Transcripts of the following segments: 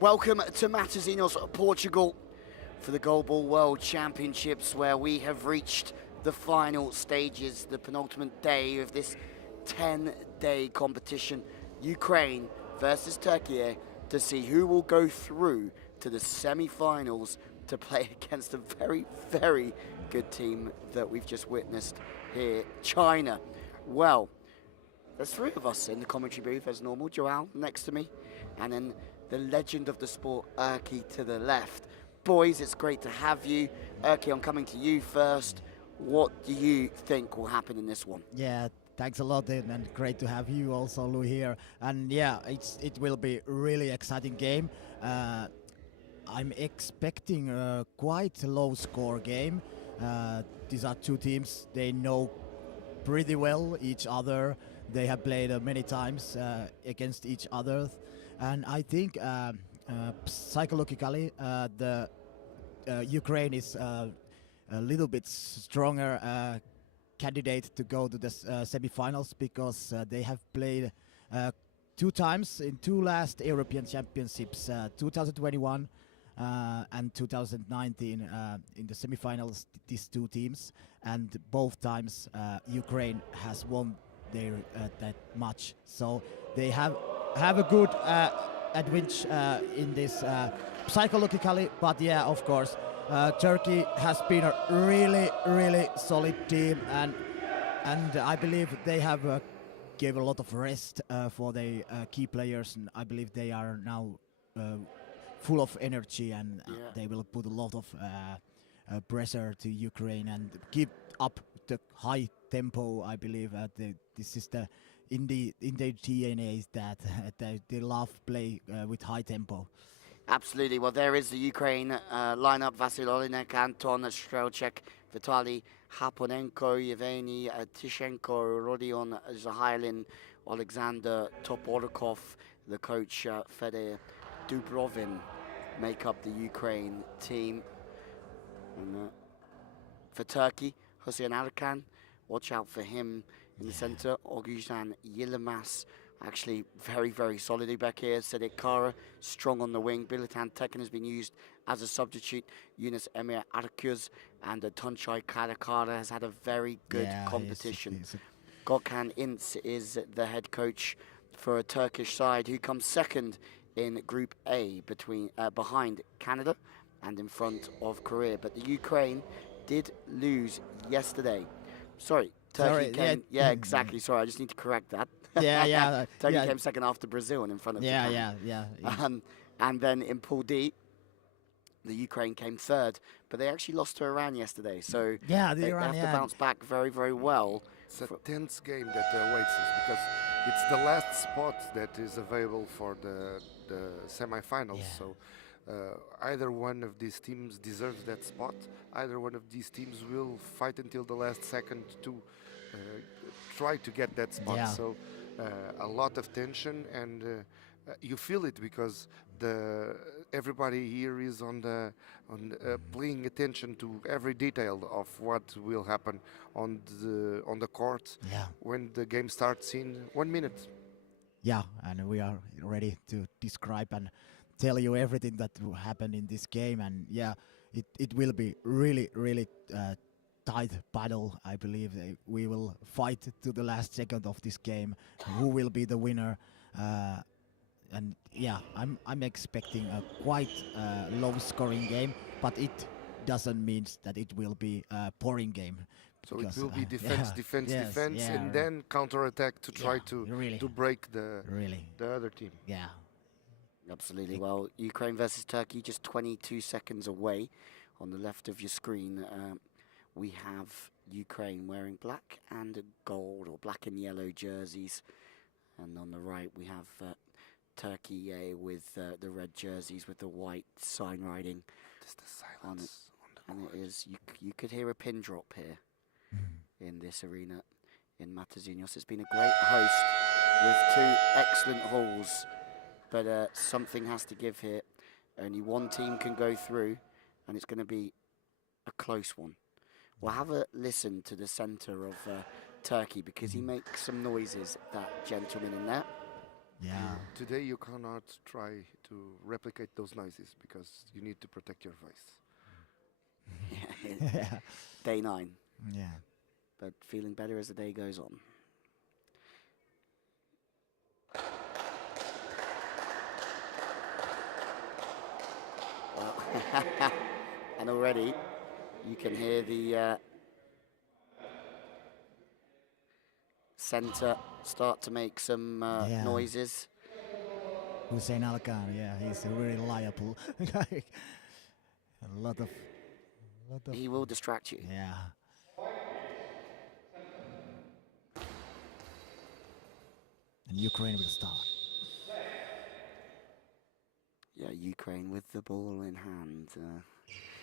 Welcome to Matosinhos, Portugal, for the GoalBall World Championships, where we have reached the final stages, the penultimate day of this 10-day competition. Ukraine versus Turkey, to see who will go through to the semi-finals to play against a very, very good team that we've just witnessed here, China. Well, there's three of us in the commentary booth as normal. Joao next to me, and then the legend of the sport, Erki, to the left. Boys, it's great to have you. Erki, I'm coming to you first. What do you think will happen in this one? Yeah, thanks a lot, and great to have you also, Lou, here. And yeah, it will be a really exciting game. I'm expecting a quite low score game. These are two teams, they know pretty well each other. They have played many times against each other. And I think psychologically the Ukraine is a little bit stronger candidate to go to the semi-finals, because they have played two times in two last European Championships, 2021 and 2019 in the semi-finals, these two teams, and both times Ukraine has won their that match. So they have a good advantage in this psychologically. But yeah, of course, Turkey has been a really solid team, and I believe they have gave a lot of rest for their key players, and I believe they are now full of energy, and they will put a lot of pressure to Ukraine and keep up the high tempo. I believe this is in their DNA that they love play with high tempo. Absolutely. Well, there is the Ukraine lineup: Vasil Olinek, Anton Strelchek, Vitaly Haponenko, Yevgeny Tishenko, Rodion Zahailin, Alexander Toporikov, the coach Fedor Dubrovin make up the Ukraine team. And for Turkey, Hussein Arkan, watch out for him in the centre. Oguzhan Yilmaz, actually very solidly back here. Sedik Kara, strong on the wing. Bilitan Tekin has been used as a substitute. Yunus Emir Arkyuz and Tunçay Karakara has had a very good competition. Gökhan Ince is the head coach for a Turkish side who comes second in Group A behind Canada and in front of Korea. But the Ukraine did lose yesterday. Sorry, Turkey came... Yeah, exactly. Sorry, I just need to correct that. Turkey came second after Brazil and in front of Japan. And then in Pool D, the Ukraine came third, but they actually lost to Iran yesterday. So they have to bounce back very well. It's a tense game that awaits us, because it's the last spot that is available for the semi-finals. So either one of these teams deserves that spot. Either one of these teams will fight until the last second to try to get that spot. So a lot of tension, and you feel it because everybody here is on paying attention to every detail of what will happen on the court when the game starts in 1 minute. Yeah, and we are ready to describe and tell you everything that will happen in this game. And yeah, it will be really tight battle. I believe we will fight to the last second of this game. Who will be the winner? And yeah, I'm expecting a quite low-scoring game, but it doesn't mean that it will be a boring game. So it will be defense, and then counter-attack to try to break the other team. Yeah. Absolutely. Well, Ukraine versus Turkey, just 22 seconds away. On the left of your screen, we have Ukraine wearing black and gold, or black and yellow jerseys. And on the right, we have Turkey with the red jerseys with the white sign writing on it. And it is, you could hear a pin drop here in this arena in Matosinhos. It's been a great host with two excellent halls. But something has to give here. Only one team can go through, and it's going to be a close one. We'll have a listen to the centre of Turkey, because he makes some noises, that gentleman in there. Yeah. Today you cannot try to replicate those noises because you need to protect your voice. Yeah. Day 9, Yeah. but feeling better as the day goes on. Well, and already you can hear the center start to make some Yeah. noises. Hussein Alkan, yeah, he's a really liable guy. A lot of. He will distract you. Yeah. And Ukraine will start. Yeah, Ukraine with the ball in hand.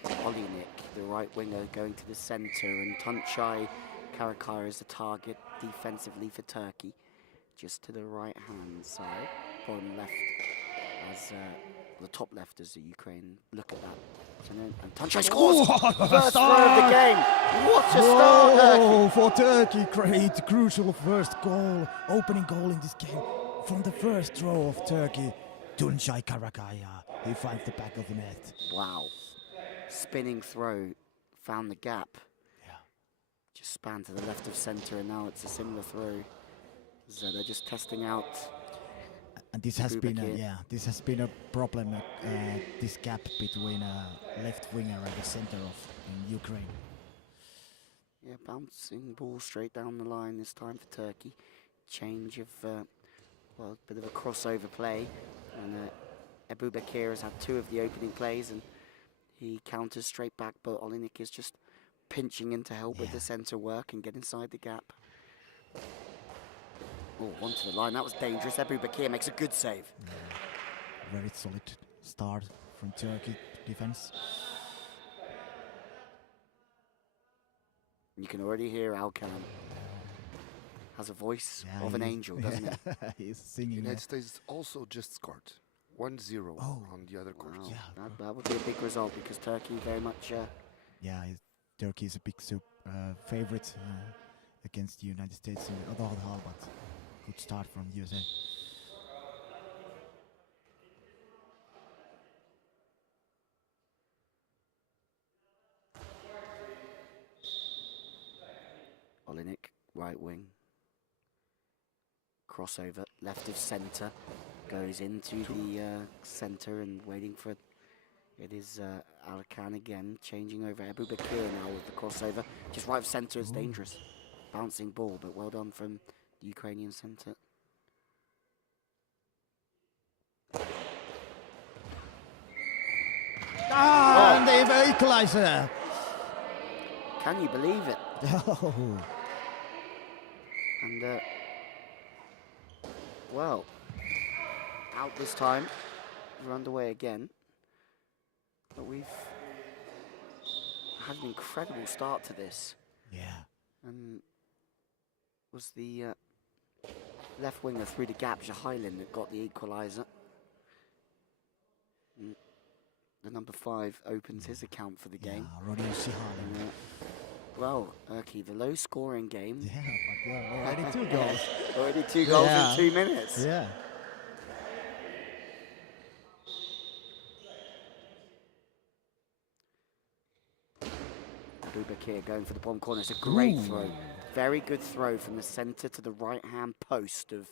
Olinik, the right winger, going to the centre, and Tunçay Karakaya is the target defensively for Turkey. Just to the right-hand side, bottom left, as the top left as the Ukraine. Look at that. And Tunçay scores! First throw of the game! What a start, Turkey! For Turkey, great, crucial first goal, opening goal in this game. From the first throw of Turkey, Tunçay Karakaya, he finds the back of the net. Wow. Spinning throw, found the gap. Yeah. Just span to the left of centre, and now it's a similar throw. So they're just testing out. And this has been this has been a problem. This gap between left winger and the centre of in Ukraine. Yeah, bouncing ball straight down the line this time for Turkey. Change of, well, a bit of a crossover play. And Ebu Bekir has had 2 of the opening plays, and he counters straight back, but Olinik is just pinching in to help with the centre work and get inside the gap. Oh, onto the line, that was dangerous. Ebu Bekir makes a good save. Yeah. Very solid start from Turkey defense. You can already hear Alkan has a voice of an angel, doesn't he? He's singing. United States also just scored 1-0 on the other court. Wow. Yeah. That would be a big result because Turkey very much... Yeah, Turkey is a big favorite against the United States in the other half, but good start from USA. Olinik, right wing. Crossover, left of centre. Goes into the centre and waiting for it. It is Alkan again, changing over. Ebu Bekir now with the crossover. Just right of centre is dangerous. Bouncing ball, but well done from the Ukrainian centre. And they've equalizer. Can you believe it? Oh. And, well, out this time. We're underway again. But we've had an incredible start to this. Yeah. And was the left winger through the gap, Jahailin, that got the equaliser. The number 5 opens his account for the game. Rodney Sihalin. Well, Erky, the low-scoring game. Yeah, but yeah, already 2 goals. Already 2 goals in 2 minutes. Yeah. Ebu Bekir going for the bottom corner. It's a great throw. Very good throw from the centre to the right-hand post of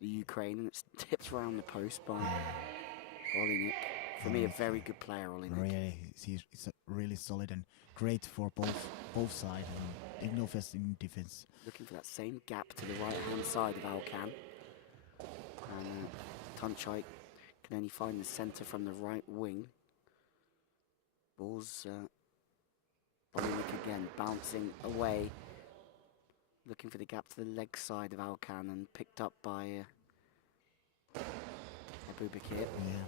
the Ukraine. And it's tipped around the post by Olinik. For me, a very good player, Olinik. Really, he's really solid and great for both sides, in offense and defense. Looking for that same gap to the right-hand side of Alkan. And Tunçay can only find the centre from the right wing. Ball's Olinik again, bouncing away. Looking for the gap to the leg side of Alkan and picked up by Ebu Bekir. Yeah.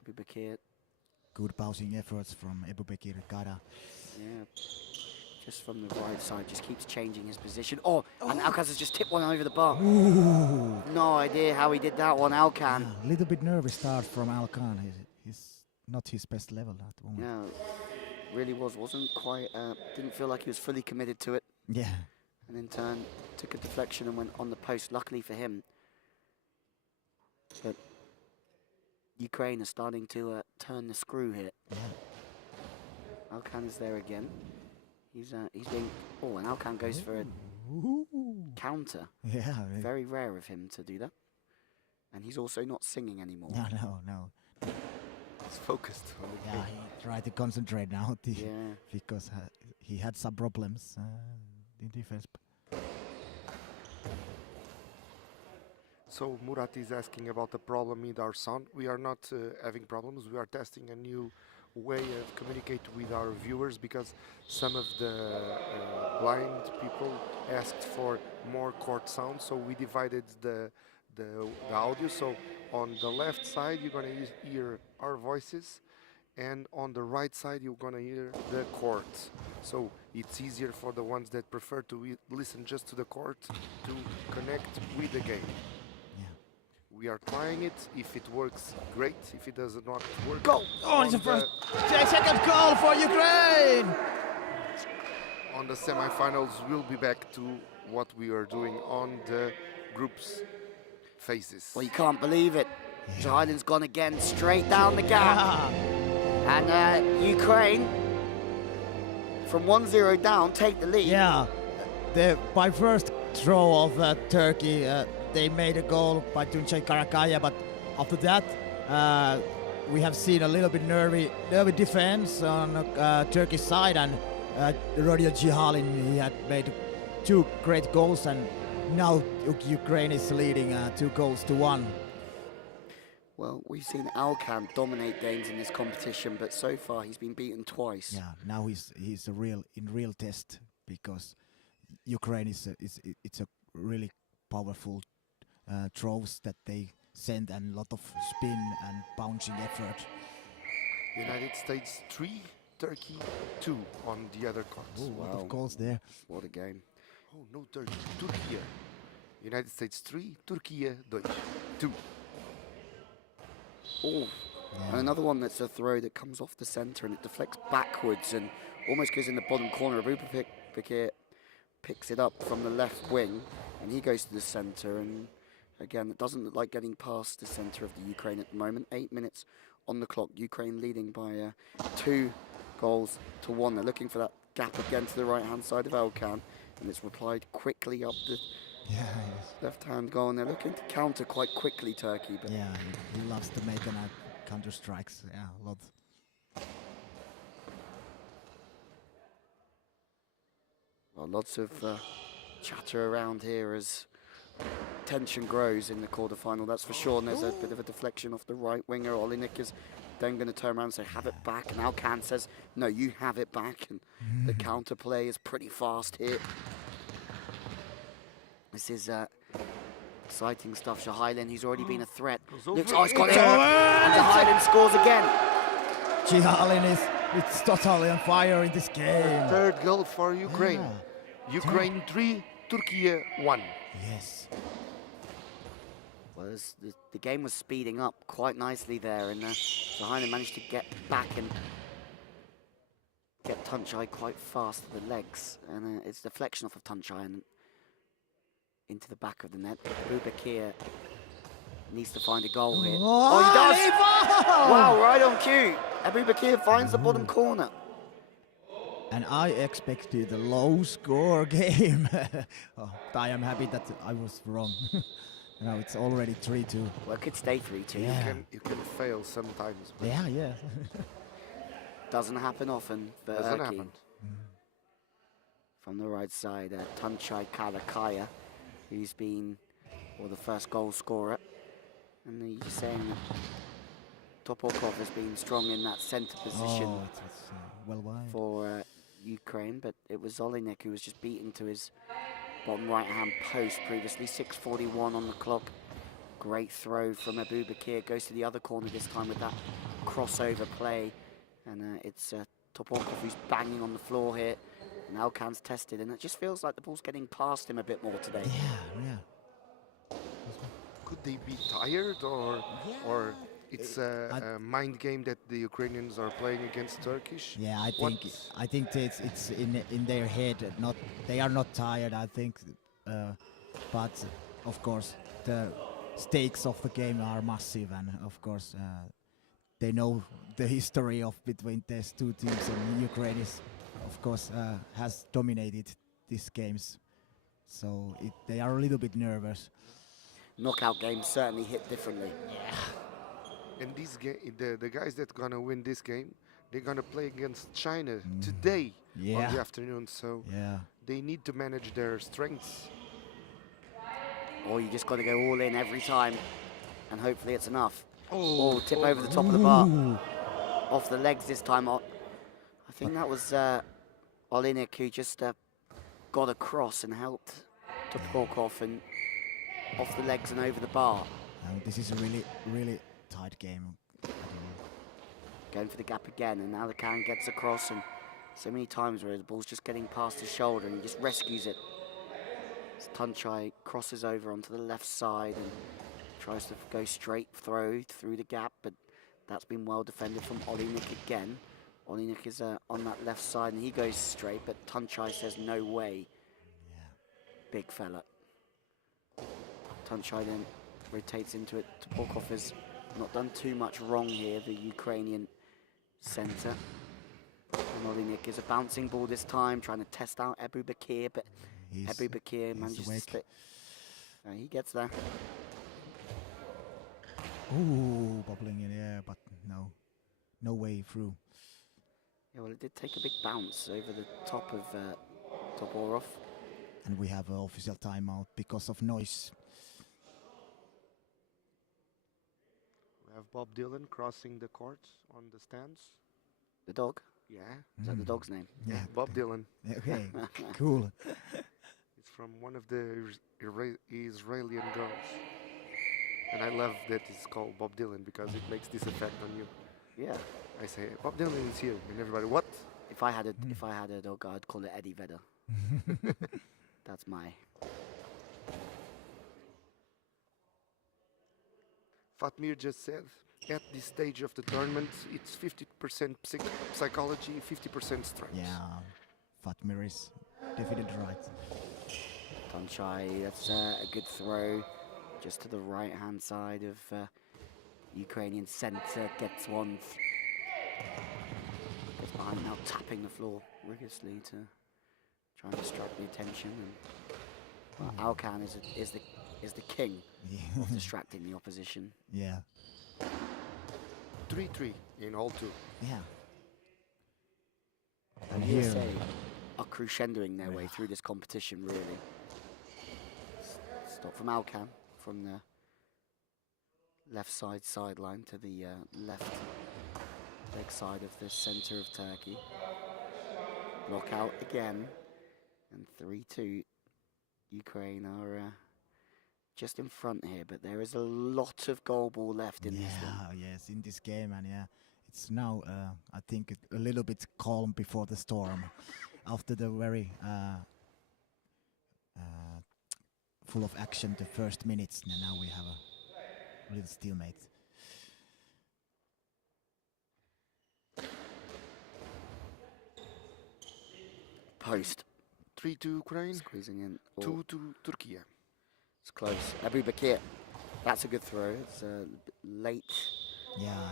Ebu Bekir. Good bouncing efforts from Ebu Bekir Kara. Yeah. Just from the right side, just keeps changing his position. Oh, and Alkan has just tipped one over the bar. Ooh. No idea how he did that one, Alkan. A little bit nervous start from Alkan. He's not his best level at the moment. Yeah, really wasn't quite, didn't feel like he was fully committed to it. Yeah. And in turn, took a deflection and went on the post. Luckily for him, But Ukraine are starting to turn the screw here. Alkan is there again. He's being... Oh, and Alkan goes for a counter. Yeah. Very rare of him to do that. And he's also not singing anymore. No. He's focused on the Yeah, game. he tried to concentrate now Yeah. because he had some problems in defense. So Murat is asking about the problem with our sound. We are not having problems. We are testing a new way of communicate with our viewers because some of the blind people asked for more court sound. So we divided the audio. So on the left side you're gonna hear our voices, and on the right side you're gonna hear the court. So it's easier for the ones that prefer to listen just to the court to connect with the game. We are trying it. If it works, great. If it does not work, Goal! Oh, it's the first second goal for Ukraine! On the semi-finals, we'll be back to what we are doing on the groups phases. Well, you can't believe it. Jailen's gone again, straight down the gap. And Ukraine, from 1-0 down, take the lead. Yeah, by first throw of Turkey, they made a goal by Tuncay Karakaya, but after that, we have seen a little bit nervy defense on Turkish side, and Rodio Jihalin, he had made 2 great goals, and now Ukraine is leading 2-1. Well, we've seen Alkan dominate games in this competition, but so far he's been beaten twice. Yeah, now he's in real test, because Ukraine it's a really powerful throws that they send, and a lot of spin and bouncing effort. United States 3, Turkey 2 on the other cards. Oh, wow. A lot of goals there. What a game. Oh, no Turkey. Turkey. United States 3, Turkey 2. Oh, yeah. And another one that's a throw that comes off the centre and it deflects backwards and almost goes in the bottom corner. Abubakir picks it up from the left wing and he goes to the centre, and again, it doesn't look like getting past the centre of the Ukraine at the moment. 8 minutes on the clock. Ukraine leading by 2 goals to 1. They're looking for that gap again to the right-hand side of Alkan, and it's replied quickly up the left-hand goal, and they're looking to counter quite quickly, Turkey. But yeah, he loves to make counter strikes. Yeah, a lot. Well, lots of chatter around here as tension grows in the quarterfinal, that's for sure. And there's a bit of a deflection off the right winger. Olinik is then going to turn around and say, have it back. And Alkan says, no, you have it back. And the counter play is pretty fast here. This is exciting stuff. Shahailen, he's already been a threat. Looks, oh, he's got it. And Shahailen scores again. Jihalin it's totally on fire in this game. 3rd goal for Ukraine. Yeah. Ukraine 3, Turkey 1. Yes. Well, the game was speeding up quite nicely there, and Shahailen managed to get back and get Tuncay quite fast to the legs. And it's deflection off of Tuncay and into the back of the net. Abubakir needs to find a goal here. Oh, he does! Wow, right on cue. Abubakir finds the bottom corner. And I expected a low-score game. I am happy that I was wrong. Now it's already 3-2. Well, it could stay 3-2. Yeah. You can fail sometimes. But Yeah. Doesn't happen often for doesn't Turkey. happen. From the right side, Tuncay Karakaya, who's been the first goal scorer. And he's just saying that Topokov has been strong in that centre position It's well wide. for Ukraine, but it was Olinik who was just beaten to his bottom right-hand post previously. 6:41 on the clock. Great throw from Abubakir. Goes to the other corner this time with that crossover play. And it's Topokov who's banging on the floor here. And Alkan's tested, and it just feels like the ball's getting past him a bit more today. Yeah. Could they be tired, or it's a mind game that the Ukrainians are playing against Turkish? Yeah, I think it's in their head. They are not tired, I think, but of course the stakes of the game are massive, and of course they know the history of between these two teams, and Ukraine is, of course, has dominated these games, so they are a little bit nervous. Knockout games certainly hit differently. And the guys that gonna win this game, they're gonna play against China today on the afternoon. So they need to manage their strengths. Or you just got to go all in every time, and hopefully it's enough. Oh, tip over the top of the bar. Off the legs this time. I think that was Olinik who just got across and helped Topolkov and off the legs and over the bar. This is a really tight game. Going for the gap again, and Alakan gets across, and so many times where the ball's just getting past his shoulder and he just rescues it. Tunchai crosses over onto the left side and tries to go straight through the gap, but that's been well defended from Olinik again. Olinik is on that left side and he goes straight, but Tunchai says no way. Big fella. Tunchai then rotates into it. Topolkov has not done too much wrong here, the Ukrainian centre. And Olinik is a bouncing ball this time, trying to test out Ebu Bakir, but Ebu Bakir manages to slip. He gets there. Ooh, bubbling in the air, but no way through. Yeah, well, it did take a big bounce over the top of Toporov. And we have an official timeout because of noise. We have Bob Dylan crossing the court on the stands. The dog? Yeah. Is that the dog's name? Yeah, Bob Dylan. Okay, cool. It's from one of the Israeli girls. And I love that it's called Bob Dylan because it makes this effect on you. Yeah. I say, Bob Dylan is here, and everybody, what? If I had a dog, I'd call it Eddie Vedder. That's my... Fatmir just said, at this stage of the tournament, it's 50% psychology, 50% strength. Yeah, Fatmir is definitely right. Tunchai, that's a good throw. Just to the right-hand side of Ukrainian centre, gets one. Gets behind now, tapping the floor rigorously to try and distract the attention. And well, Alkan is the king of distracting the opposition. Yeah. 3-3 in all two. Yeah. And USA are crescendoing their way through this competition, really. Stop from Alkan, from the left sideline to the left leg side of the centre of Turkey. Block out again, and 3-2. Ukraine are just in front here, but there is a lot of goal ball left in this one. Yes, in this game, and it's now I think a little bit calm before the storm, after the very full of action the first minutes, and now we have a little stalemate. Post. 3-2 Ukraine, Squeezing in. 2-2 Turkey. It's close. Abu Bakir. That's a good throw. It's late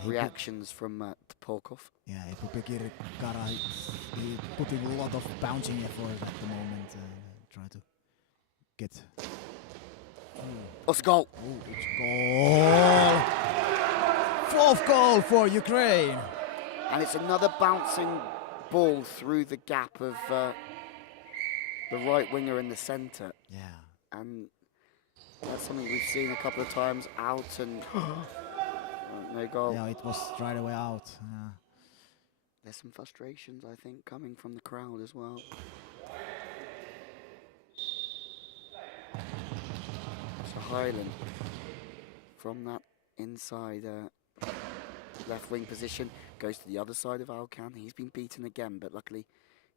reactions from Topolkov. Yeah, Abu Bakir he's putting a lot of bouncing effort at the moment. Try to get. It's a goal. Oh, it's goal! Fourth goal for Ukraine. And it's another bouncing ball through the gap of the right winger in the centre. Yeah. And that's something we've seen a couple of times out and no goal. Yeah, it was right away out. There's some frustrations, I think, coming from the crowd as well. So Highland from that inside left wing position goes to the other side of Alkan. He's been beaten again, but luckily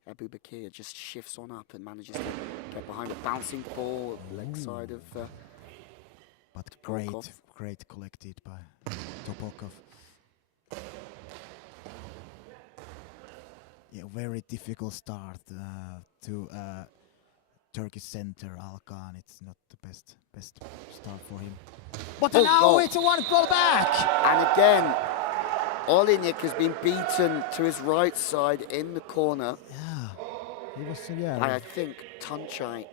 Abu Bakir just shifts on up and manages to get behind a bouncing ball, leg side of but Topolkov. great collected by Topolkov. Yeah, very difficult start to Turkish center Alkan. It's not the best start for him. But Oh, now goal. it's a 1 goal back. And again, Olinik has been beaten to his right side in the corner Yeah, he was. by, I think, Tunchai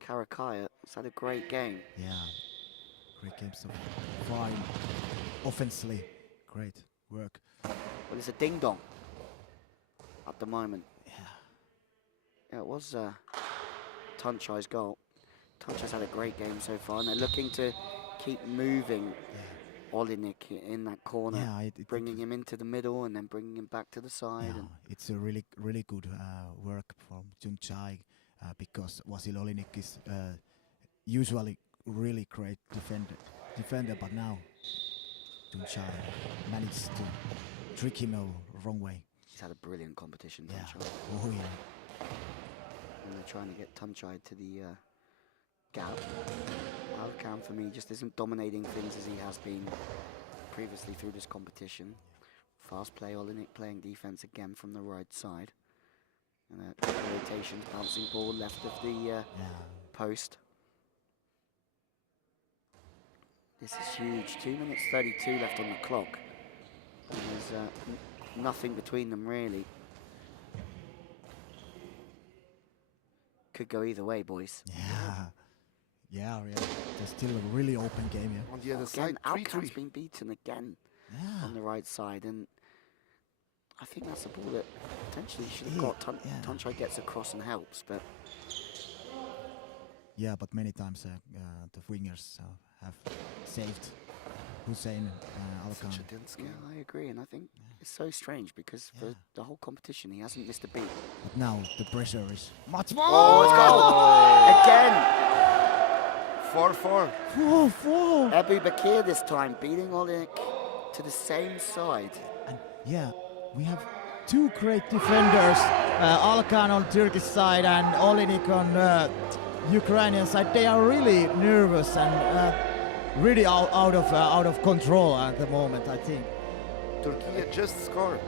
Karakaya. He's had a great game. Yeah, great games of fine, offensively, great work. Well, it's a ding-dong at the moment. Yeah, Yeah, it was Tunchai's goal. Tunchai's had a great game so far, and they're looking to keep moving yeah, Olinik in that corner, yeah. bringing him into the middle and then bringing him back to the side. Yeah, And it's a really good work from Junchai because Vasil Olinik is usually really great defender, but now Junchai managed to trick him the wrong way. he's had a brilliant competition, Yeah. Tunchai. Oh yeah. And they're trying to get Tunchai to the gap. Alcan, for me, just isn't dominating things as he has been previously through this competition. Fast play, Olinik playing defense again from the right side. And rotations, bouncing ball left of the Yeah. post. This is huge. 2 minutes 32 left on the clock. And there's nothing between them, really. Could go either way, boys. Yeah. Yeah, yeah. There's still a really open game here. On the other Again, side, 3-3. Alcan's been beaten again Yeah. on the right side, and I think that's a ball that potentially should have Yeah, got. yeah. Tunchai gets across and helps, but Yeah, but many times the wingers have saved Hussein Alkan. Such a dense yeah, game. I agree, and I think it's so strange because for Yeah. the whole competition he hasn't missed a beat. But now the pressure is much more. Oh, it's goal again! 4-4. 4-4. Ebu Bakir this time beating Olinik to the same side. And yeah, we have two great defenders, Alkan on Turkish side and Olinik on Ukrainian side. They are really nervous and really out of control at the moment, I think. Turkey just scored.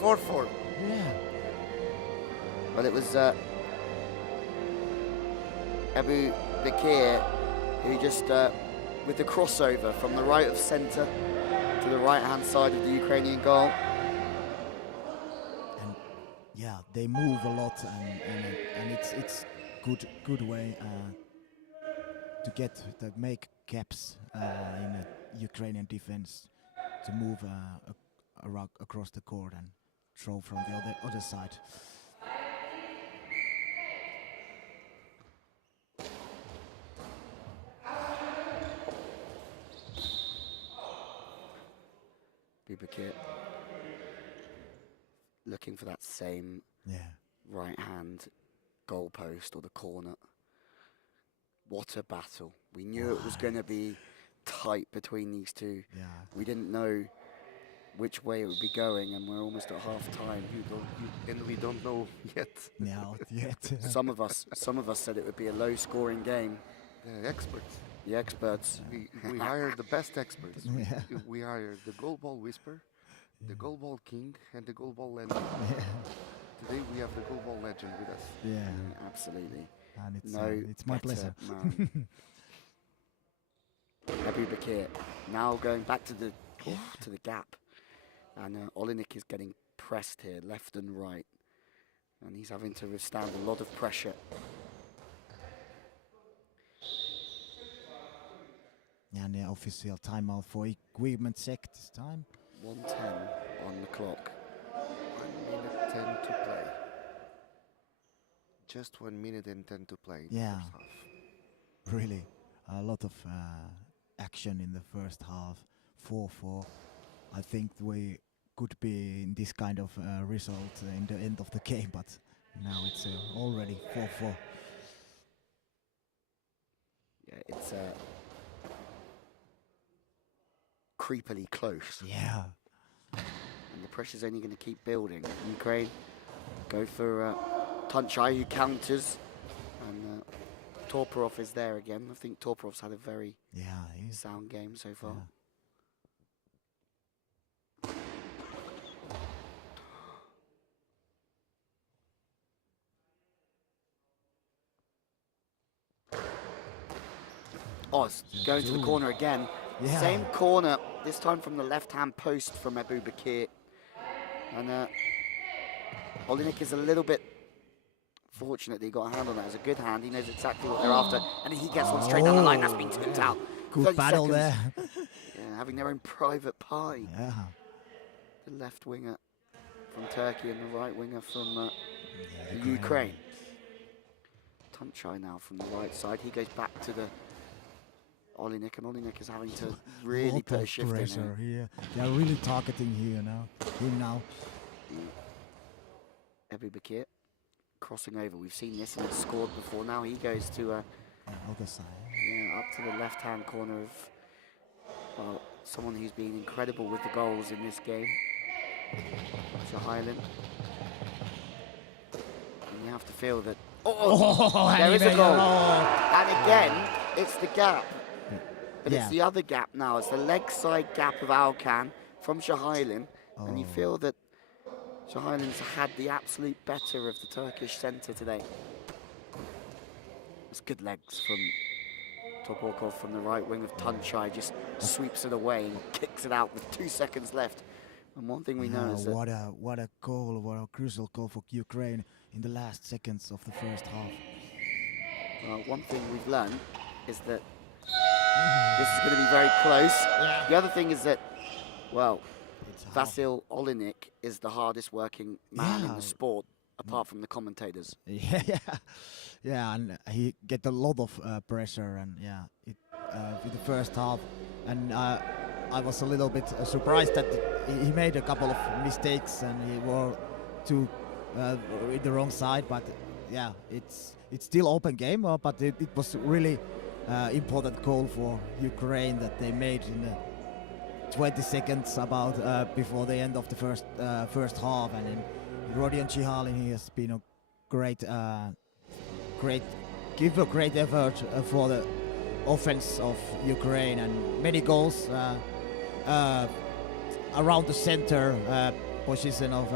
4-4. Yeah. Well, it was Ebu Bakir who just, with the crossover from the right of centre to the right-hand side of the Ukrainian goal. And yeah, they move a lot, and it's good way to make gaps in the Ukrainian defense to move across the court and throw from the other side. Bakir looking for that same right-hand goal post or the corner. What a battle. We knew it was going to be tight between these two. Yeah. We didn't know which way it would be going, and we're almost at half-time. And we don't know yet. Now yet. Some of us said it would be a low-scoring game. The experts. The experts. We hired the best experts. Yeah. We hired the GoalBall Whisper, the GoalBall King, and the GoalBall Legend. Yeah. Today we have the GoalBall Legend with us. Yeah. Absolutely. And it's my better pleasure. man. Ebu Bakir now going back to the gap, and Olinik is getting pressed here, left and right, and he's having to withstand a lot of pressure. And the official timeout for equipment check this time. 1:10 on the clock. 1 minute 10 to play. Just 1 minute and 10 to play. In Yeah. the first half. Really, a lot of action in the first half. 4-4. I think we could be in this kind of result in the end of the game, but now it's already 4-4. Yeah, it's creepily close, Yeah. and the pressure's only going to keep building. Ukraine go for Tunchai, who counters, and Torporov is there again. I think Torporov's had a very Yeah, he's sound game so far. yeah. Oh, it's going to the corner again. Yeah. Same corner, this time from the left-hand post from Abu Bakir. And Olinik is a little bit fortunate that he got a hand on that. It's a good hand. He knows exactly what they're after. And he gets one straight down the line. That's been tipped out. Good 30 battle seconds. there. Yeah, having their own private pie. Yeah. The left winger from Turkey and the right winger from the Ukraine. Tunchai now from the right side. He goes back to the Olinik, and Olinik is having to really put a shift in pressure here. here. They are really targeting here now. Him now. Abu Bakir crossing over. We've seen this and it's scored before. Now he goes to Other side. yeah, up to the left-hand corner of someone who's been incredible with the goals in this game. Highland. And you have to feel that. Oh, there is a goal. And again, it's the gap. But it's the other gap now. It's the leg side gap of Alkan from Shahilan. And you feel that Shahilan's had the absolute better of the Turkish centre today. It's good legs from Topolkov from the right wing of Tunchai. Just sweeps it away and kicks it out with 2 seconds left. And one thing we know is that what a goal, what a crucial goal for Ukraine in the last seconds of the first half. one thing we've learned is that this is going to be very close. Yeah. The other thing is that, well, Vasil Olinik is the hardest working man in the sport, apart from the commentators. Yeah, and he get a lot of pressure, and with the first half, and I was a little bit surprised that he made a couple of mistakes and he were too in the wrong side. But yeah, it's still open game. But it was really important goal for Ukraine that they made in the 20 seconds about before the end of the first half. And then Rodion Chihalin, he has been a great effort for the offense of Ukraine, and many goals around the center position of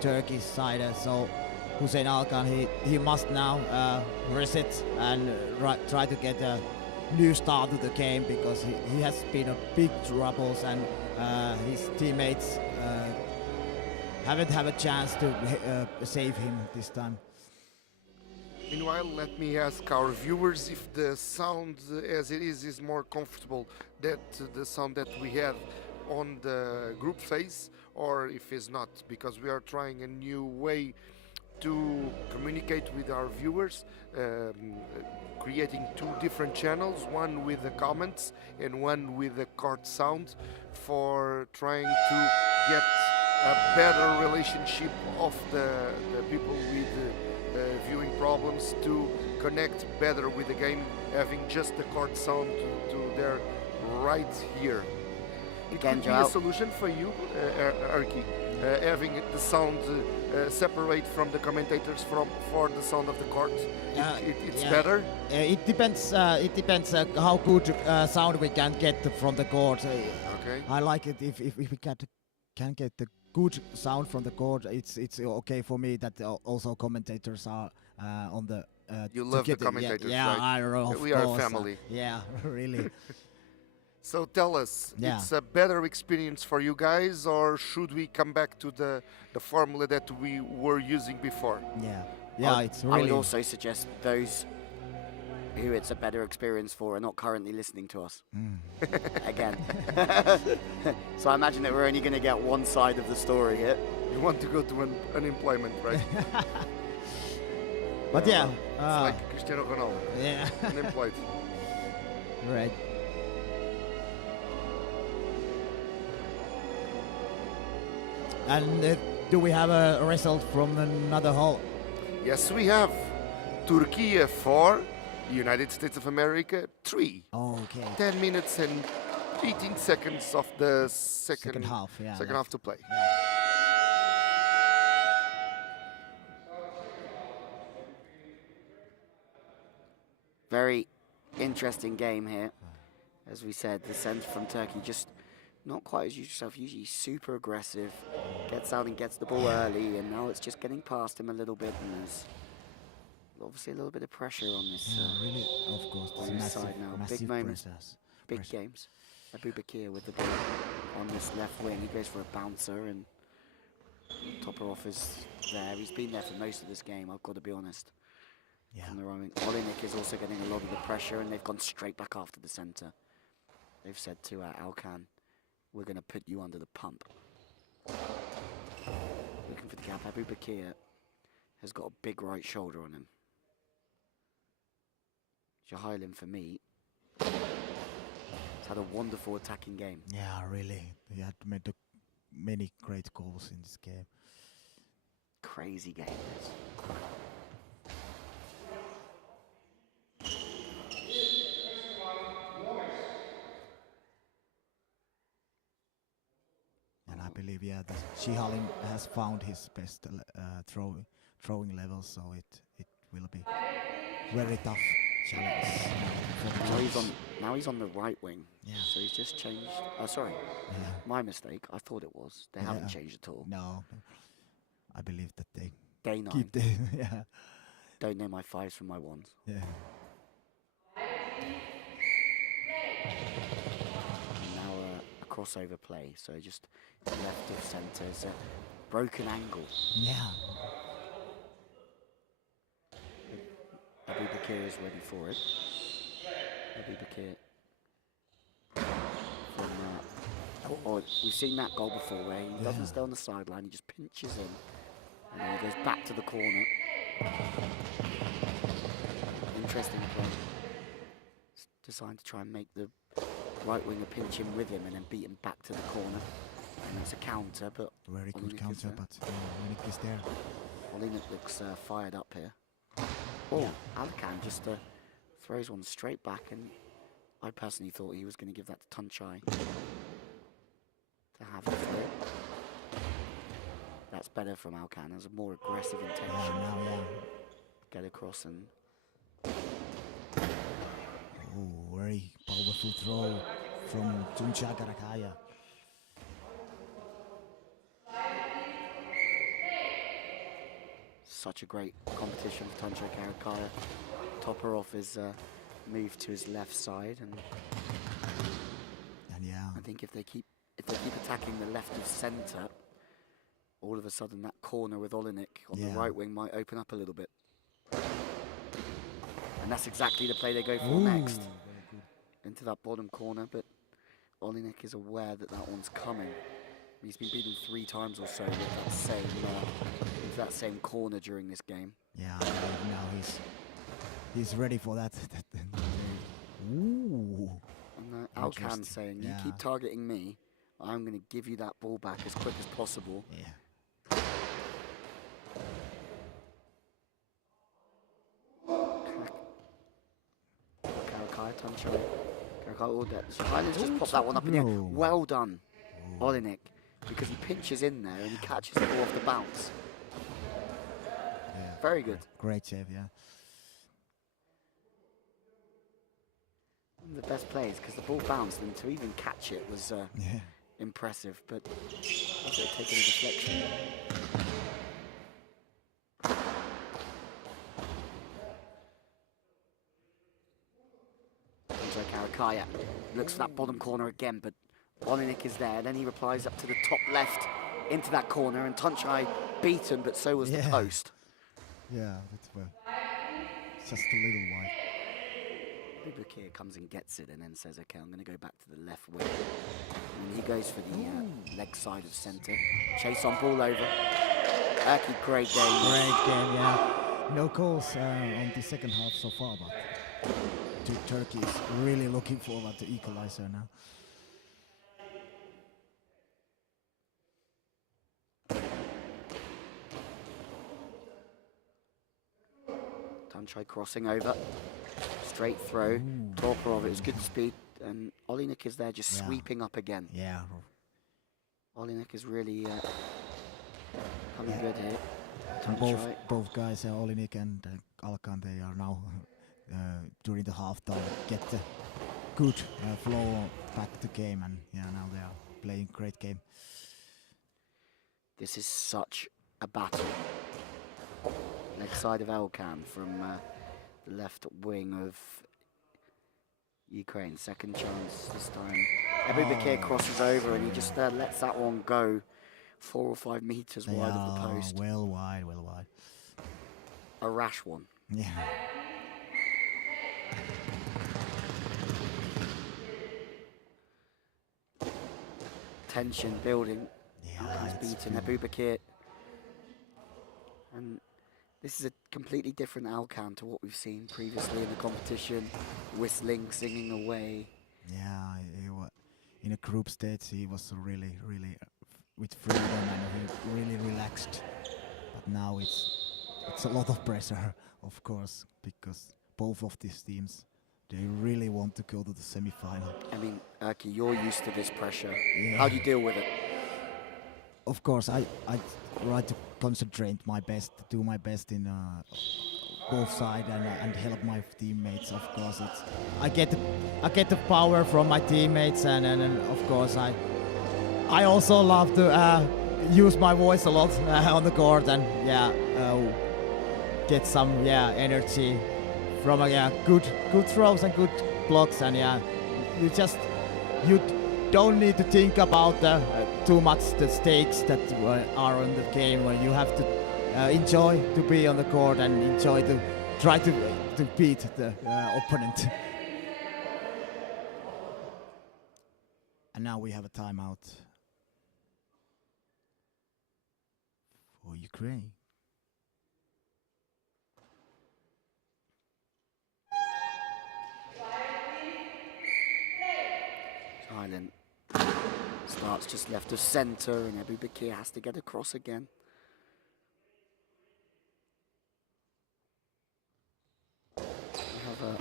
Turkish side. So Hussein Alkan, he must now reset and try to get a new start to the game, because he has been a big troubles, and his teammates haven't had a chance to save him this time. Meanwhile, let me ask our viewers if the sound as it is more comfortable than the sound that we have on the group phase, or if it's not, because we are trying a new way to communicate with our viewers, creating 2 different channels, one with the comments and one with the court sound, for trying to get a better relationship of the people with viewing problems to connect better with the game, having just the court sound to their right here. It could be a solution for you, Erki, having the sound separate from the commentators for the sound of the court. It's better. It depends. How good sound we can get from the court. Okay. I like it if we can get the good sound from the court. It's okay for me that also commentators are on the. You love the commentators, right? We are a family. Yeah, really. So tell us, it's a better experience for you guys, or should we come back to the formula that we were using before? It's really. I would also suggest those who it's a better experience for are not currently listening to us. Again. So I imagine that we're only going to get one side of the story here. You want to go to unemployment, right? But it's like Cristiano Ronaldo. Yeah. Unemployed. Right. And do we have a result from another hall? Yes, we have. Turkey 4, United States of America 3. Okay. 10 minutes and 18 seconds of the second half. Second half to play. Very interesting game here. As we said, the centre from Turkey just not quite as usual, usually super aggressive, gets out and gets the ball early, and now it's just getting past him a little bit, and there's Obviously, a little bit of pressure on this. Yeah, really, of course, on it's this massive, side now. massive Big moments, pressures. big pressure. games. Abu Bakir with the ball on this left wing. He goes for a bouncer and Toporov is there. He's been there for most of this game, I've got to be honest. Yeah. From the roaming. Olinik is also getting a lot of the pressure and they've gone straight back after the centre. They've said to Alkan, we're going to put you under the pump. Looking for the gap. Abu Bakir has got a big right shoulder on him. Jahailin, for me, has had a wonderful attacking game. Yeah, really. He had made many great goals in this game. Crazy game, this. And I believe, yeah, that Shihalin has found his best throwing level, so it will be very tough challenge. Now he's on the right wing. Yeah. So he's just changed. Oh, sorry. Yeah. My mistake. I thought it was. They haven't changed at all. No, I believe that they Day 9. keep the yeah. Don't know my 5s from my 1s. Yeah. Now a crossover play. So just left of centre. It's a broken angle. Yeah. Abu Bakir is ready for it. Abu Bakir from we've seen that goal before where he doesn't stay on the sideline, he just pinches in and then he goes back to the corner. Interesting play. Designed to try and make the right winger pinch him with him and then beat him back to the corner. And it's a counter, but Very good Olinik counter, but Olinik is there. Olinik looks fired up here. Oh, Alkan just throws one straight back, and I personally thought he was going to give that to Tunchai to have it through. That's better from Alkan, has a more aggressive intention. Yeah, now, yeah. Get across and... Oh, very powerful throw from Tunchai Karakaya. Such a great competition for Tunchai Karakaya. Toporov is moved to his left side, and yeah, I think if they keep attacking the left of centre, all of a sudden that corner with Olinik on the right wing might open up a little bit. And that's exactly the play they go for next. Into that bottom corner, but Olinik is aware that that one's coming. He's been beaten 3 times or so with that same into that same corner during this game. Yeah, now he's ready for that. Ooh. And Alkan saying, you keep targeting me, I'm going to give you that ball back as quick as possible. Yeah. Karakai, Tunchai. Karakai, all that. Highland's just popped that one up in the air. Well done, Olinik, because he pinches in there and he catches the ball off the bounce. Yeah. Very good. Great save, yeah. One of the best plays, because the ball bounced and to even catch it was impressive, but also taking a deflection. Karakaya looks for that bottom corner again, but Olinik is there. Then he replies up to the top left into that corner, and Tunchai beaten, but so was the post. Yeah, that's well. Just a little wide. Bakir comes and gets it and then says, okay, I'm going to go back to the left wing. And he goes for the leg side of centre. Chase on ball over. Aki, great game. Great game, yeah. No goals on the second half so far, but Turkey is really looking forward to equalizer now. Tunchai crossing over. Straight throw. Torporov, it was good speed. And Olinik is there just sweeping up again. Yeah. Olinik is really coming good here. Both guys, Olinik and Alkan, they are now during the halftime get the good flow back to game, and now they are playing great game. This is such a battle. leg side of Elkan from the left wing of Ukraine. Second chance this time. Ebubakir crosses over and he just lets that one go 4 or 5 meters wide of the post. Well wide, well wide. A rash one. Yeah. Tension building. Yeah, He's beaten Ebubakir. And this is a completely different Alcan to what we've seen previously in the competition. Whistling, singing away. Yeah, in a group stage he was really with freedom and he really relaxed. But now it's a lot of pressure, of course, because both of these teams, they really want to go to the semi-final. I mean, Erki, you're used to this pressure. Yeah. How do you deal with it? Of course, I try to concentrate my best, do my best in both sides and help my teammates. Of course, I get the power from my teammates, and of course I also love to use my voice a lot on the court and get some energy from good throws and good blocks, and you don't need to think about too much the stakes that are on the game, where you have to enjoy to be on the court and enjoy to try to beat the opponent. And now we have a timeout for Ukraine. Silent starts just left of centre, and Ebubakir has to get across again. We have a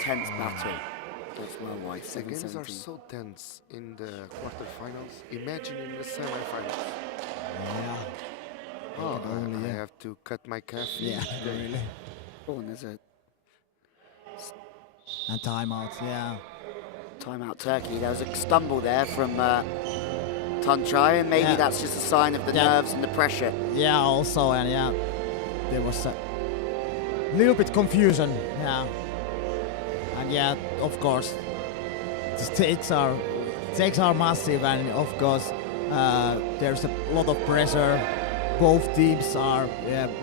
tense battle. That's well wide. The games are so tense in the quarterfinals. Imagine in the semifinals. Yeah. Oh, I have to cut my calf. Yeah, really. Oh, and there's a And timeout, yeah. timeout Turkey. There was a stumble there from Tuncay, and maybe that's just a sign of the nerves and the pressure. Yeah, also, and there was a little bit confusion, and of course, the stakes are massive, and of course, there's a lot of pressure. Both teams are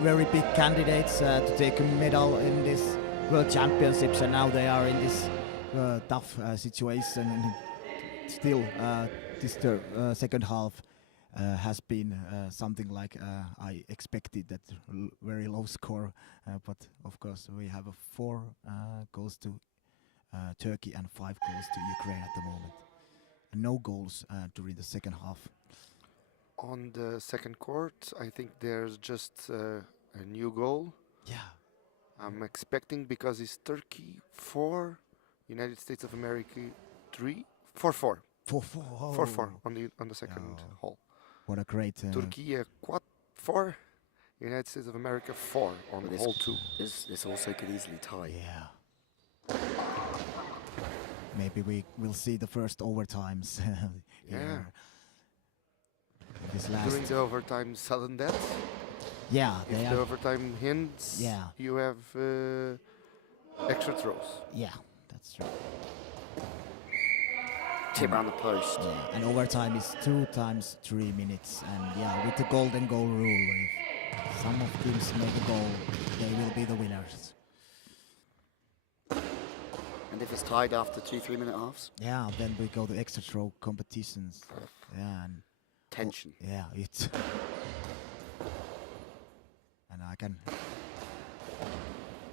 very big candidates to take a medal in this World Championships, and now they are in this tough situation. And still, this second half has been something like I expected, that very low score. But of course, we have 4 goals to Turkey and 5 goals to Ukraine at the moment. And no goals during the second half. On the second court, I think there's just a new goal. Yeah. I'm expecting, because it's Turkey 4, United States of America 3, 4-4. 4-4. 4-4 on the second hole. What a great... Turkey 4, United States of America 4 on hole 2. This also could easily tie. Yeah. Maybe we will see the first overtimes. Yeah. This last. During the overtime sudden death. Yeah. If the overtime ends, you have extra throws. Yeah, that's true. Tip around the post. Yeah, and overtime is 2 times 3 minutes, and with the golden goal rule, if some of teams make a goal, they will be the winners. And if it's tied after 2-3 minute halves? Yeah, then we go to extra throw competitions. Yeah, and tension. Yeah, it's... And I can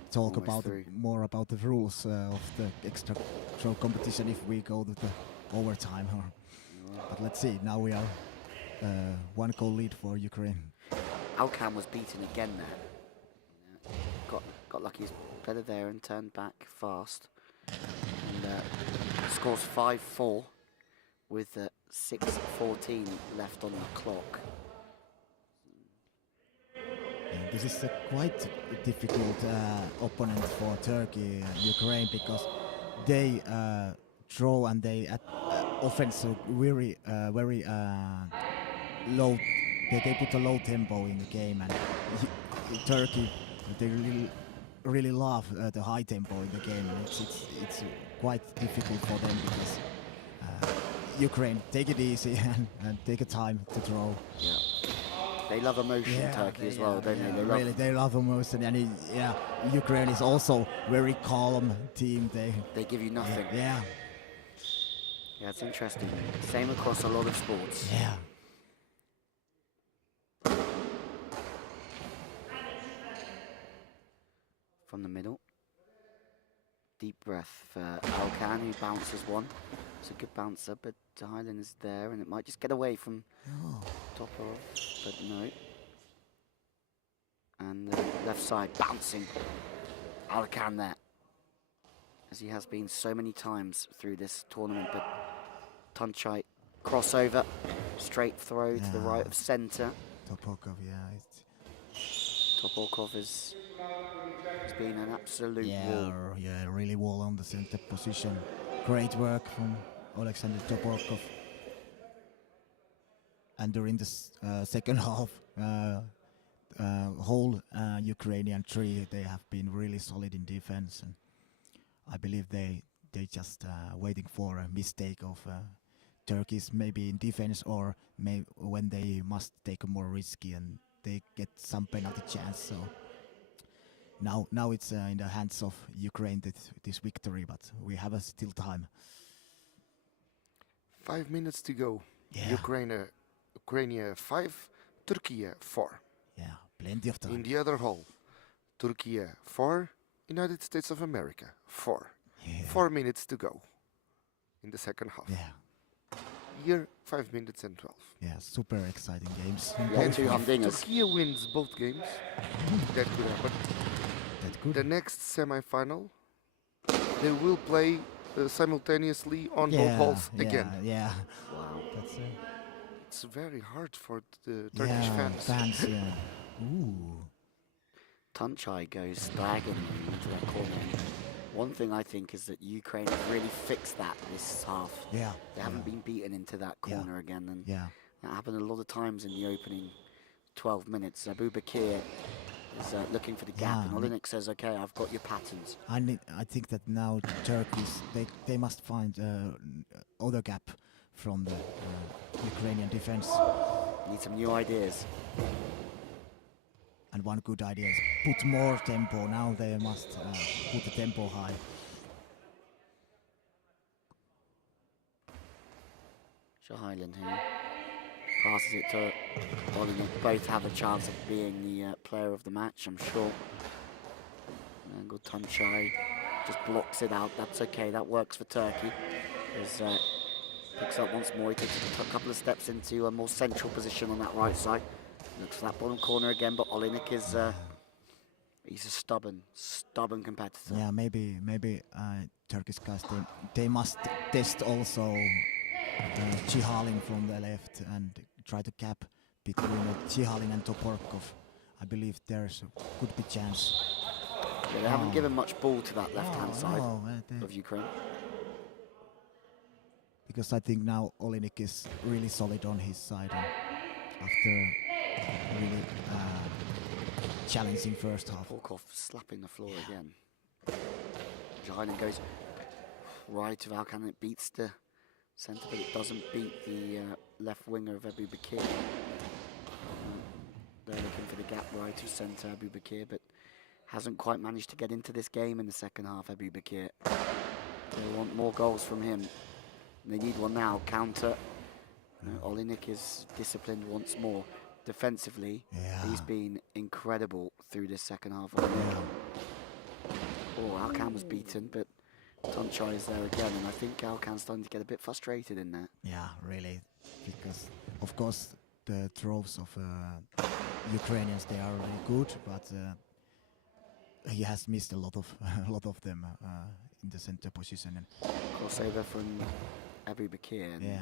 talk more about the rules of the extra throw competition if we go to the overtime. But let's see, now we are 1 goal lead for Ukraine. Alcan was beaten again there. Got lucky, he's better there and turned back fast. And scores 5-4 with 6:14 left on the clock. And this is a quite difficult opponent for Turkey and Ukraine, because they throw and they offense so very low. They put a low tempo in the game, and Turkey they really love the high tempo in the game. And it's quite difficult for them because Ukraine take it easy and take a time to throw. Yeah. They love emotion, Turkey as well, don't they? They love emotion, and Ukraine is also very calm team. They give you nothing. Yeah. Yeah, it's interesting. Same across a lot of sports. Yeah. From the middle. Deep breath for Alkan, who bounces one. It's a good bouncer, but Highland is there, and it might just get away from Topor, but no. And the left side bouncing. Alkan there, as he has been so many times through this tournament, but Tunchai crossover, straight throw to the right of centre. Topokov, Toporkov has been an absolute wall. Yeah, really wall on the center position. Great work from Alexander Toporkov. And during the second half, whole Ukrainian three, they have been really solid in defense, and I believe they just waiting for a mistake of Turkey's maybe in defense, or when they must take a more risky and they get some penalty chance. So now it's in the hands of Ukraine this victory, but we have still time. 5 minutes to go. Yeah. Ukraine 5, Turkey 4. Yeah, plenty of time. In the other hall, Turkey 4, United States of America 4. Yeah. 4 minutes to go in the second half. Yeah. Here, 5 minutes and 12. Yeah, super exciting games. Yeah, two humdingers. Turkey wins both games. That could happen. That's good. The next semi-final, they will play simultaneously on both halls again. Yeah. Wow. That's It's very hard for the Turkish fans. Ooh. Tunchai goes diagonally into that corner. One thing I think is that Ukraine have really fixed that this half. Yeah. They haven't been beaten into that corner again, and that happened a lot of times in the opening 12 minutes. Abu Bakir is looking for the gap, and Olinik says, "Okay, I've got your patterns." I think that now the Turkeys they must find other gap from the Ukrainian defense. Need some new ideas. And one good idea is put more tempo. Now they must put the tempo high. Shahailan here passes it to Olinik. Both have a chance of being the player of the match, I'm sure. And good Tunchai just blocks it out. That's okay. That works for Turkey. Picks up once more. He takes a couple of steps into a more central position on that right side. Looks for that bottom corner again, but Olinik is he's a stubborn competitor. Yeah, maybe Turkish guys they must test also Chihalin from the left and try to cap between Chihalin and Toporkov. I believe there's a could be chance. Yeah, they haven't given much ball to that left-hand side of Ukraine. Because I think now Olinik is really solid on his side after really challenging first half. Polkov slapping the floor again. Jainen goes right of Alkan. It beats the centre, but it doesn't beat the left winger of Abu Bakir. They're looking for the gap right of centre, Abu Bakir, but hasn't quite managed to get into this game in the second half, Abu Bakir. They want more goals from him. They need one now. Counter. Olinik is disciplined once more. Defensively, he's been incredible through this second half. Oh, Alkan was beaten, but Tunchai is there again, and I think Alkan's starting to get a bit frustrated in there. Yeah, really, because of course the throws of Ukrainians, they are really good, but he has missed a lot of them in the center position. And crossover from Abu Bakir. And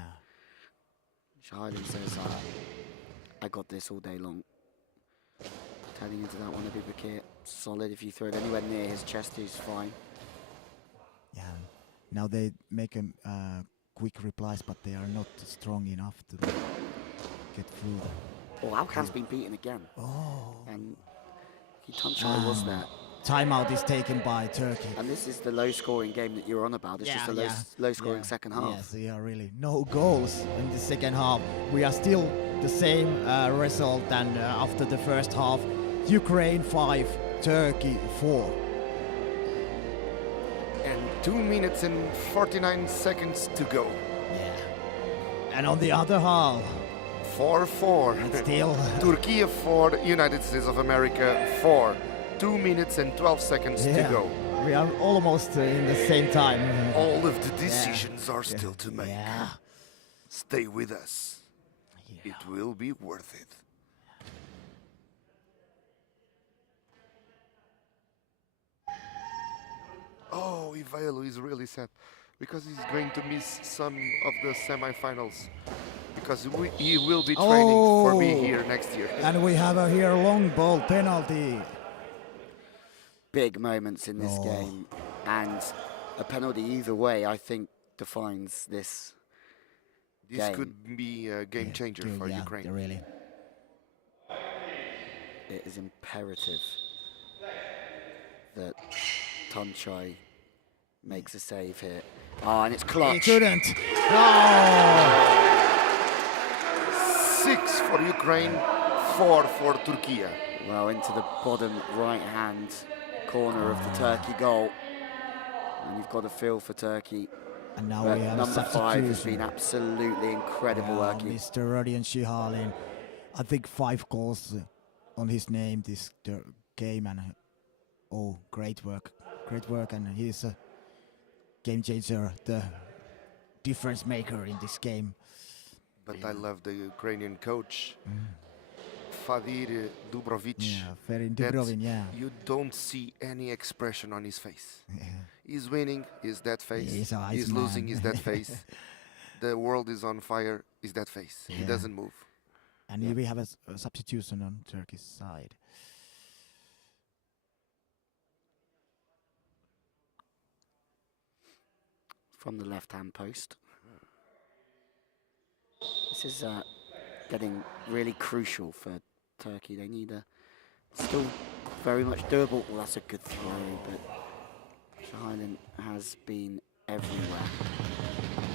Shahidin says, I got this all day long. Turning into that one, Abu Bakir, solid. If you throw it anywhere near his chest, he's fine. Yeah, now they make a quick replies, but they are not strong enough to get through. Oh, Alkan's been beaten again. Oh. And Tunchai was there. Timeout is taken by Turkey. And this is the low-scoring game that you were on about. It's just a low-scoring second half. Yes, yeah, really. No goals in the second half. We are still the same result than after the first half. Ukraine 5, Turkey 4. And 2 minutes and 49 seconds to go. Yeah. And on the other half, 4-4. and still Turkey 4, United States of America 4. 2 minutes and 12 seconds to go. We are almost in the same time. All of the decisions are still to make. Yeah. Stay with us. Yeah. It will be worth it. Oh, Ivalo is really sad because he's going to miss some of the semi-finals because he will be training for me here next year. And we have here long ball penalty. Big moments in this game, and a penalty either way, I think, defines this game. Could be a game changer for Ukraine. Really. It is imperative that Tunchai makes a save here. Oh, and it's clutch. He couldn't. Oh! 6 for Ukraine, 4 for Turkey. Well, into the bottom right-hand corner of the Turkey goal. And you've got a feel for Turkey. And now but we have number 5 has substitution. been absolutely incredible working. Mr. Rodion Shihalin, I think 5 goals on his name this game, and great work, and he's a game changer, the difference maker in this game. But I love the Ukrainian coach, Fadir Dubrovic. Yeah, Ferin Dubrovin, yeah. You don't see any expression on his face. Yeah. He's winning, is that face. He's losing, is that face. The world is on fire, is that face. He doesn't move. And we have a substitution on Turkey's side. From the left-hand post. This is getting really crucial for Turkey. They need a still very much doable. Well, that's a good throw, but Shihalin has been everywhere.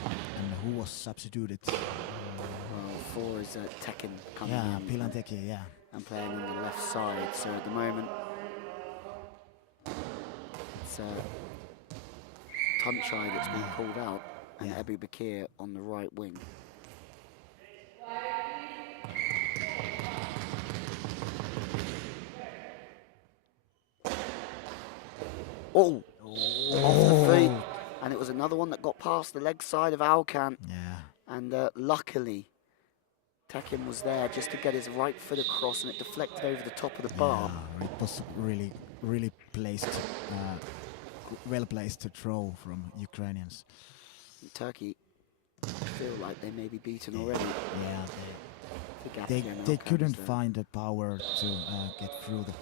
And who was substituted? Well, 4 is Tekin coming in. Pilanteki, yeah. And playing on the left side. So at the moment, it's Tunchai that's been pulled out, and Ebu Bakir on the right wing. Oh, off the feet. And it was another one that got past the leg side of Alkan. Yeah. And luckily, Tekin was there just to get his right foot across, and it deflected over the top of the bar. It was really placed, well placed to throw from Ukrainians. Turkey feel like they may be beaten already. Yeah, they couldn't find the power to get through the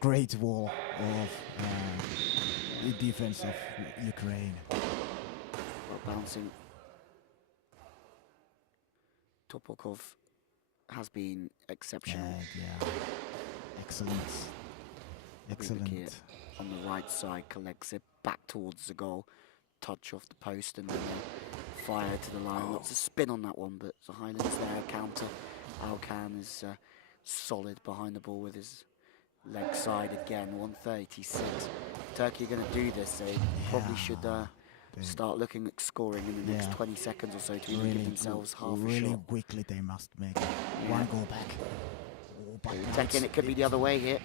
great wall of the defense of Ukraine. Well, bouncing. Topokov has been exceptional. Yeah. Excellent. Bakir on the right side collects it back towards the goal. Touch off the post and then fire to the line. Lots of spin on that one, but Shihalin's there. Counter. Alkan is solid behind the ball with his leg side again. 136. Turkey are going to do this. They probably should start looking at scoring in the next 20 seconds or so to even give themselves half a shot. Really quickly they must make one goal back. Tekin, it could be the other way here.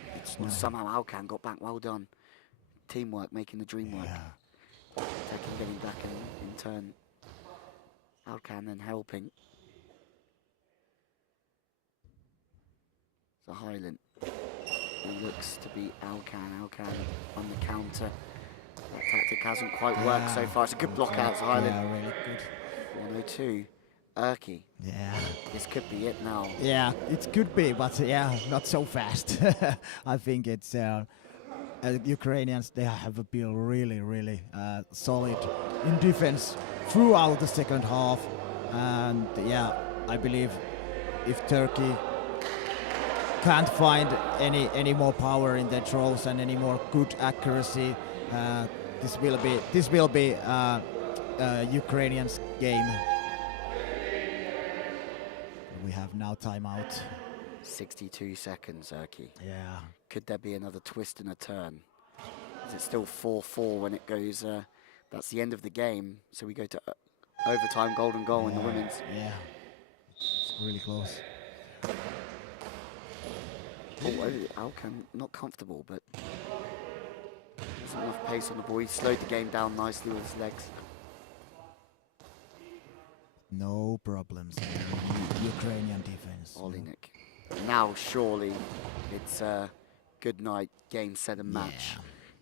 Somehow Alkan got back. Well done. Teamwork making the dream work. Tekin getting back in turn. Alkan then helping. Shihalin. It looks to be Alkan. Alkan on the counter. That tactic hasn't quite worked so far. It's a good block out, Shihalin. Yeah, really good. 102. Erki. Yeah. This could be it now. Yeah, it could be, but not so fast. I think it's Ukrainians. They have been really solid in defense throughout the second half. And yeah, I believe if Turkey can't find any more power in their throws and any more good accuracy, this will be Ukrainians' game. We have now timeout. 62 seconds, Erki. Yeah. Could there be another twist and a turn? Is it still 4-4 when it goes? That's the end of the game. So we go to overtime, golden goal in the women's. Yeah. It's really close. Oh, Alkan not comfortable, but there's enough pace on the ball. He slowed the game down nicely with his legs. No problems in Ukrainian defense. Olinik. Now surely it's good night, game, set and match.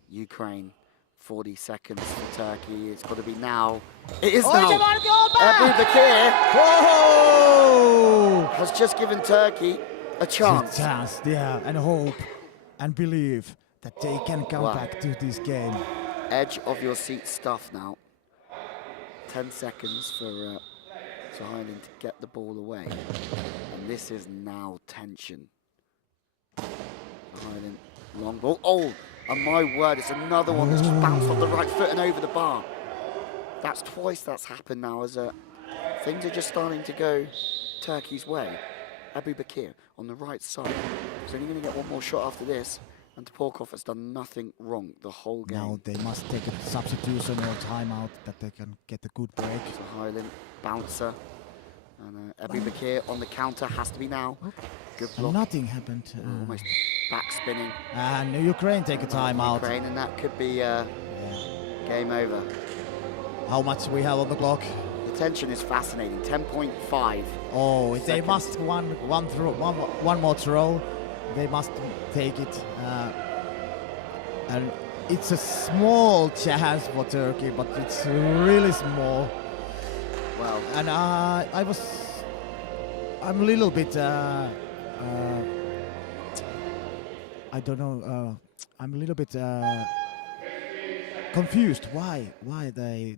Ukraine, 40 seconds for Turkey. It's got to be now. It is now. Ebru Bakir has just given Turkey a chance. Yeah, and hope and believe that they can come back to this game. Edge of your seat stuff now. 10 seconds for Highland to get the ball away. And this is now tension. Highland, long ball. Oh, and my word, it's another one that's just bounced off the right foot and over the bar. That's twice that's happened now as things are just starting to go Turkey's way. Ebru Bakir on the right side. He's only going to get one more shot after this. And Toporkov has done nothing wrong the whole game. Now they must take a substitution or timeout that they can get a good break. So Highland, bouncer. And Ebru Bakir on the counter, has to be now. Good block. Nothing happened. Almost back spinning. And Ukraine take a timeout. Ukraine, and that could be game over. How much we have on the clock? The tension is fascinating. 10.5. Oh, seconds. They must one more throw. They must take it. And it's a small chance for Turkey, but it's really small. Wow. And I'm a little bit, I don't know, I'm a little bit confused why they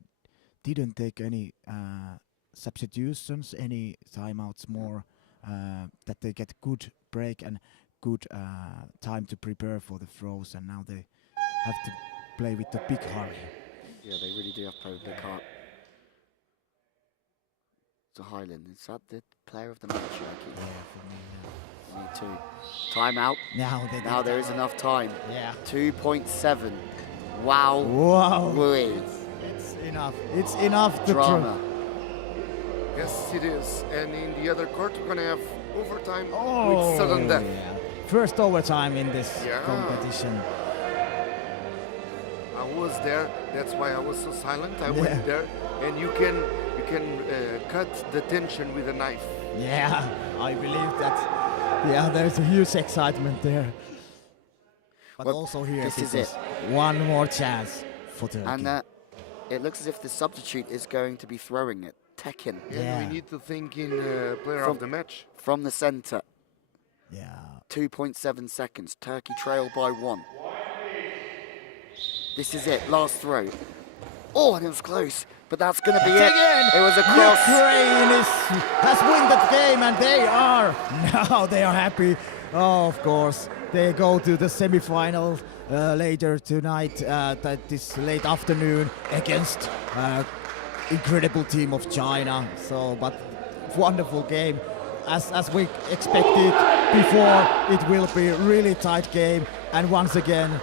didn't take any substitutions, any timeouts more, that they get good break and good time to prepare for the throws, and now they have to play with the big hurry. Yeah, they really do have to play with big heart. So Highland, is that the player of the match, Erki? Yeah, for me, Me too. Timeout. Now there is enough time. Yeah. 2.7. Wow. Wow. Wooey. It's enough. It's enough to drama. Yes, it is. And in the other court, we're gonna have overtime Oh, with sudden death. yeah. First overtime in this competition. I was there. That's why I was so silent. I went there, and you can cut the tension with a knife. Yeah, I believe that. Yeah, there's a huge excitement there. But Well, also here, this is it. One more chance for Turkey. And it looks as if the substitute is going to be throwing it. Tekin. And we need to think in player of the match. From the center. Yeah. 2.7 seconds. Turkey trail by 1. This is it. Last throw. Oh, and it was close. But that's going to be it. It was a cross. Ukraine has won that game, and they are happy. Oh, of course. They go to the semi-final later tonight, this late afternoon, against incredible team of China. So, but wonderful game. As we expected before, it will be a really tight game. And once again,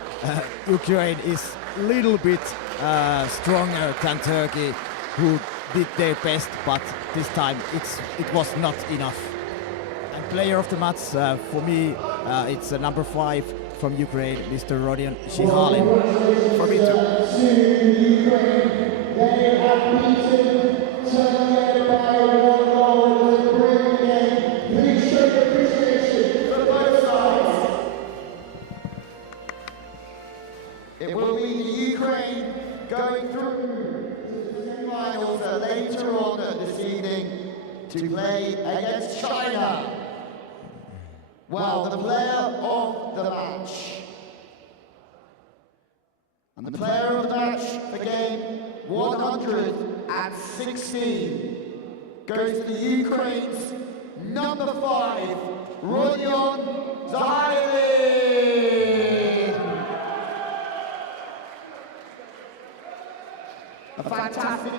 Ukraine is a little bit stronger than Turkey, who did their best, but this time it was not enough. And player of the match for me, it's number 5 from Ukraine, Mr. Rodion Shihalin. For me too. It will be Ukraine going through to the semi-finals later on this evening to play against China. Well, the player of the match. And the player of the match for game 100 and 16 goes to Ukraine's number 5, Rodion Zahaili. A fantastic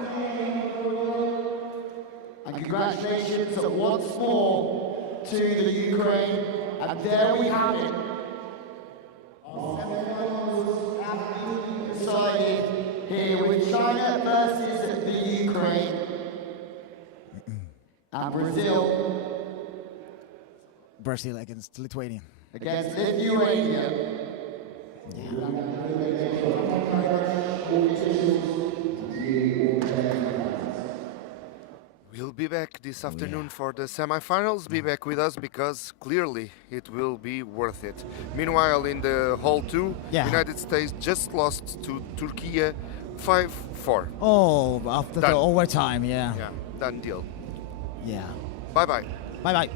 and congratulations once more to the Ukraine. And there we have it. Our semi-finals have been decided here with China versus the Ukraine and Brazil against Lithuania. against Lithuania. We'll be back this afternoon for the semi-finals. Be back with us because clearly it will be worth it. Meanwhile, in the Hall 2, United States just lost to Turkey 5-4. Oh, after the Done. overtime, yeah. Yeah, done deal. Yeah. Bye-bye. Bye-bye.